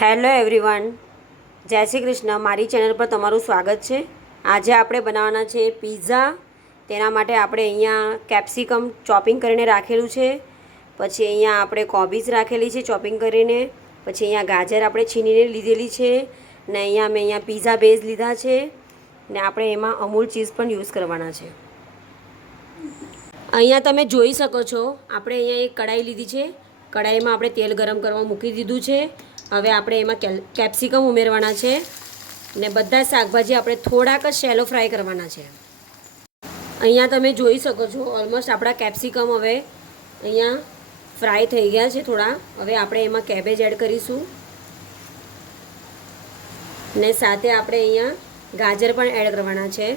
Hello everyone, જય શ્રી કૃષ્ણ. મારી channel પર તમારું સ્વાગત છે. આજે આપણે બનાવવાના છે પિઝા. તેના માટે આપણે અહીંયા કેપ્સિકમ ચોપિંગ કરીને રાખેલું છે. પછી અહીંયા આપણે કોબીજ રાખેલી છે ચોપિંગ કરીને. પછી અહીંયા ગાજર આપણે છીનીને લીધેલી છે. ને અહીંયા પિઝા બેઝ લીધા છે. ને આપણે એમાં અમૂલ ચીઝ પણ યુઝ કરવાના છે. અહીંયા તમે જોઈ શકો છો, આપણે અહીંયા એક કઢાઈ લીધી છે. કઢાઈમાં આપણે તેલ ગરમ કરવા મૂકી દીધું છે. હવે આપણે એમાં કેપ્સિકમ ઉમેરવાના છે ને બધા શાકભાજી આપણે થોડાક જ શેલો ફ્રાય કરવાના છે. અહીંયા તમે જોઈ શકો છો, ઓલમોસ્ટ આપણા કેપ્સિકમ હવે અહીંયા ફ્રાય થઈ ગયા છે થોડા. હવે આપણે એમાં કેબેજ એડ કરીશું ને સાથે આપણે અહીંયા ગાજર પણ એડ કરવાના છે.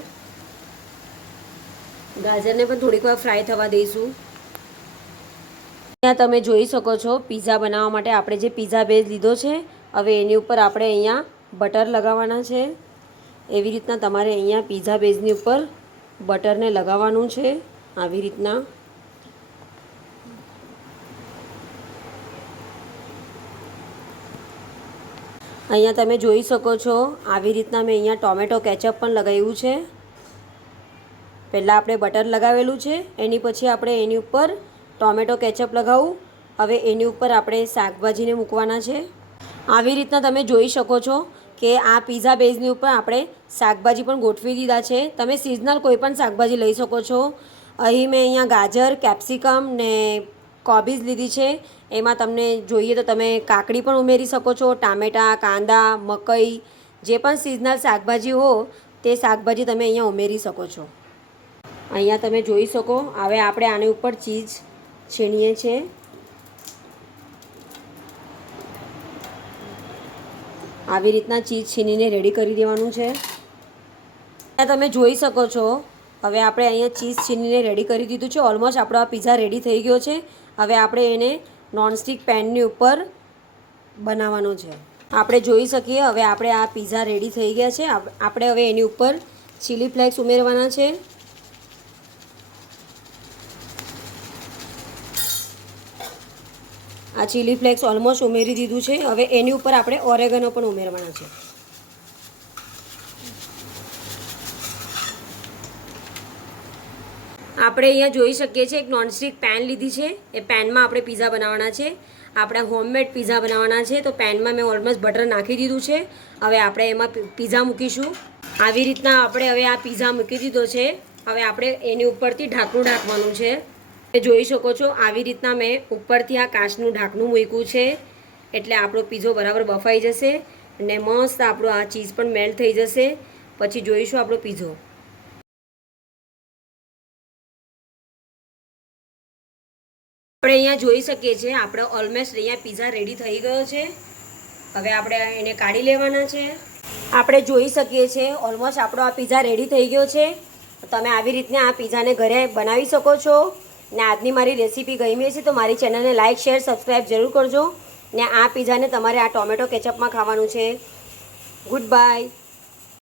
ગાજરને પણ થોડીક વાર ફ્રાય થવા દઈશું. અહીંયા તમે જોઈ શકો છો, પિઝા બનાવવા માટે આપણે જે પિઝા બેઝ લીધો છે, હવે એની ઉપર આપણે અહીંયા બટર લગાવવાના છે. એવી રીતના તમારે અહીંયા પિઝા બેઝની ઉપર બટરને લગાવવાનું છે. આવી રીતના અહીંયા તમે જોઈ શકો છો, આવી રીતના મેં અહીંયા ટોમેટો કેચઅપ પણ લગાવ્યું છે. પહેલાં આપણે બટર લગાવેલું છે, એની પછી આપણે એની ઉપર ટોમેટો કેચઅપ લગાવું. હવે એની ઉપર આપણે શાકભાજીને મૂકવાના છે. આવી રીતના તમે જોઈ શકો છો કે આ પિઝા બેઝની ઉપર આપણે શાકભાજી પણ ગોઠવી દીધા છે. તમે સિઝનલ કોઈ પણ શાકભાજી લઈ શકો છો. અહીં મેં અહીંયા ગાજર, કેપ્સિકમ ને કોબીજ લીધી છે. એમાં તમને જોઈએ તો તમે કાકડી પણ ઉમેરી શકો છો, ટામેટાં, કાંદા, મકઈ, જે પણ સિઝનલ શાકભાજી હો તે શાકભાજી તમે અહીંયા ઉમેરી શકો છો. અહીંયા તમે જોઈ શકો. હવે આપણે આની ઉપર ચીઝ છીણીએ છીએ. આવી રીતના ચીઝ છીનીને રેડી કરી દેવાનું છે. તમે જોઈ શકો છો, હવે આપણે અહીંયા ચીઝ છીનીને રેડી કરી દીધું છે. ઓલમોસ્ટ આપણો આ પિઝા રેડી થઈ ગયો છે. હવે આપણે એને નોનસ્ટિક પેનની ઉપર બનાવવાનો છે. આપણે જોઈ શકીએ, હવે આપણે આ પિઝા રેડી થઈ ગયા છે. આપણે હવે એની ઉપર ચીલી ફ્લેક્સ ઉમેરવાના છે. આ ચીલી ફ્લેક્સ ઓલમોસ્ટ ઉમેરી દીધું છે. હવે એની ઉપર આપણે ઓરેગનો પણ ઉમેરવાના છે. આપણે અહીંયા જોઈ શકીએ છીએ, એક નોનસ્ટિક પેન લીધી છે. એ પેનમાં આપણે પિઝા બનાવવાના છે. આપણે હોમમેડ પિઝા બનાવવાના છે. તો પેનમાં મેં ઓલમોસ્ટ બટર નાખી દીધું છે. હવે આપણે એમાં પિઝા મૂકીશું. આવી રીતના આપણે હવે આ પિઝા મૂકી દીધો છે. હવે આપણે એની ઉપરથી ઢાંકણું ઢાંકવાનું છે. જોઈ શકો છો, આવી રીતના મેં ઉપરથી આ કાચનું ઢાંકણું મૂક્યું છે. એટલે આપણો પીઝો બરાબર બફાઈ જશે અને મસ્ત આપણો આ ચીઝ પણ મેલ્ટ થઈ જશે. પછી જોઈશું આપણો પીઝો. આપણે અહીંયા જોઈ શકીએ છીએ, આપણે ઓલમોસ્ટ અહીંયા પિઝા રેડી થઈ ગયો છે. હવે આપણે એને કાઢી લેવાના છે. આપણે જોઈ શકીએ છીએ, ઓલમોસ્ટ આપણો આ પિઝા રેડી થઈ ગયો છે. તમે આવી રીતના આ પિઝાને ઘરે બનાવી શકો છો. ને આજની મારી રેસીપી ગમી હશે તો મારી ચેનલને લાઇક, શેર, સબસ્ક્રાઈબ જરૂર કરજો. ને આ પિઝાને તમારે આ ટોમેટો કેચઅપમાં ખાવાનું છે. Good bye.